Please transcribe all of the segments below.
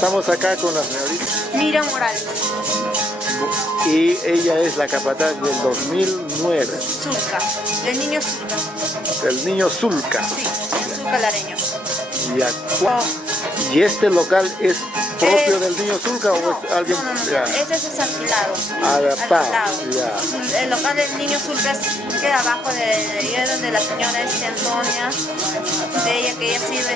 Estamos acá con la señorita Miriam Morales. y ella es la capataz del 2009. Zulca, del niño Zulca. Del niño Zulca. Sí, el Zulca Lareño. ¿Y este local es propio del niño Zulca o es alguien? No, Ya, ese es alquilado. adaptado. Ya. El local del niño Zulca queda abajo de ahí donde la señora Antonia, de ella que ella ha sido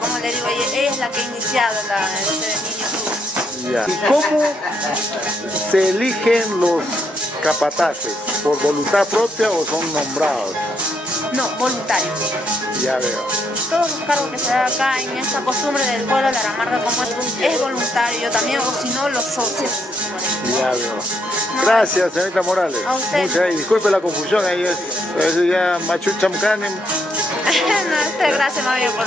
como le digo, ella es la que ha iniciado del niño Zulca. Ya. ¿Y cómo se eligen los capataces? ¿Por voluntad propia o son nombrados? No, voluntarios. Ya veo. Todos los cargos que se dan acá en esta costumbre del pueblo de la Aramarga como es voluntario también, o si no, los socios. Ya veo. Gracias, señorita Morales. A usted. Disculpe la confusión, ahí es ya Machuchamcanem. No, gracias más bien por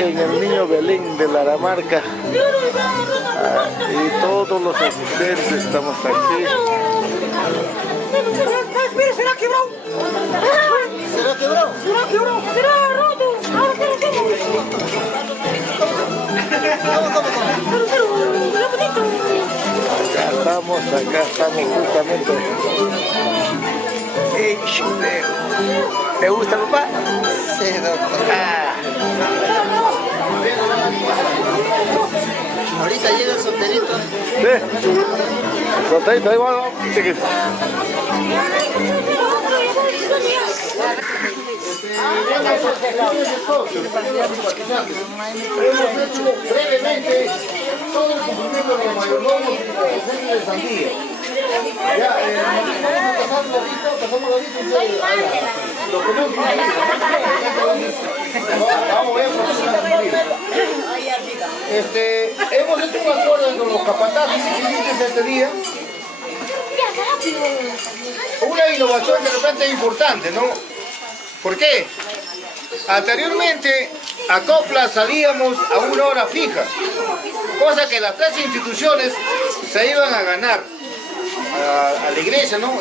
en el Niño Belén de Laramarca. Y todos los asistentes estamos aquí. Mira, será quebrado. ¿Será quebrado? Será quebrado. Será roto. Acá estamos justamente. ¿Te gusta, papá? Sí, doctor. Ahorita llega el solterito. Sí. Solterito, ahí va. Hemos hecho brevemente todo el cumplimiento de los mayordomos y la presencia de Sandía. Ya, pasamos la lista, lo que no vamos a ver. Hemos hecho un acuerdo con los capataces y clientes este día. Una innovación de repente importante, ¿no? ¿Por qué? Anteriormente a Copla salíamos a una hora fija, cosa que las tres instituciones se iban a ganar a la iglesia, ¿no?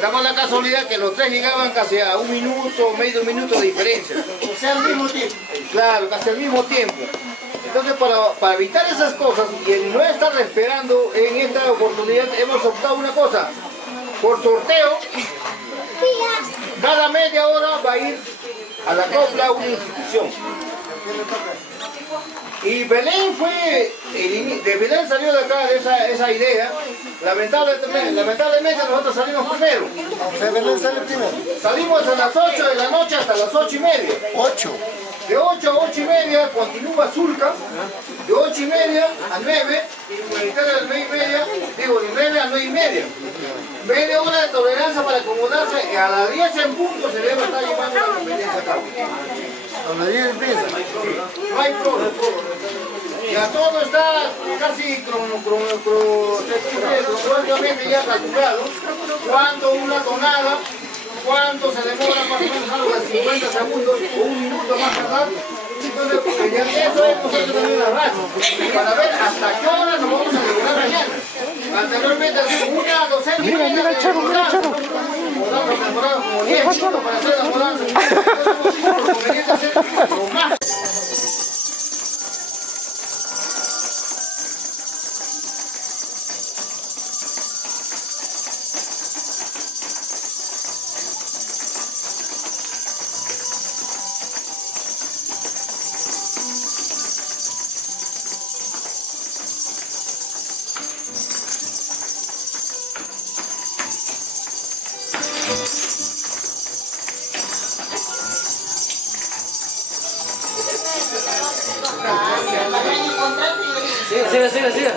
Daba la casualidad que los tres llegaban casi a un minuto, medio minuto de diferencia. O sea, al mismo tiempo. Claro, casi al mismo tiempo. Entonces, para evitar esas cosas y el no estar esperando en esta oportunidad, hemos optado una cosa. Por sorteo, cada media hora va a ir a la Copla una institución. Y Belén de Belén salió de acá esa idea. Lamentablemente nosotros salimos primero. ¿De Belén sale primero? Salimos a las 8 de la noche hasta las 8:30. 8. De 8 a 8:30 continúa Zulca, de 8:30 a 9, y humanitaria de 9:30, digo, de 9 a 9:30. Media hora de tolerancia para acomodarse, y a las 10 en punto se debe estar llevando la competencia a cabo. A las 10 empieza. No hay problema. Ya todo está casi cronológicamente ya calculado. Cuánto una tonada, cuánto se demora más o menos algo de 50 segundos o un minuto más tardar. Entonces, ya eso hemos hecho también la raza, para ver hasta qué hora nos vamos a regular mañana. Anteriormente hacíamos una docena de demoramos como 10 minutos para hacer la mudanza. Entonces hemos por conveniente hacer lo más. Siga.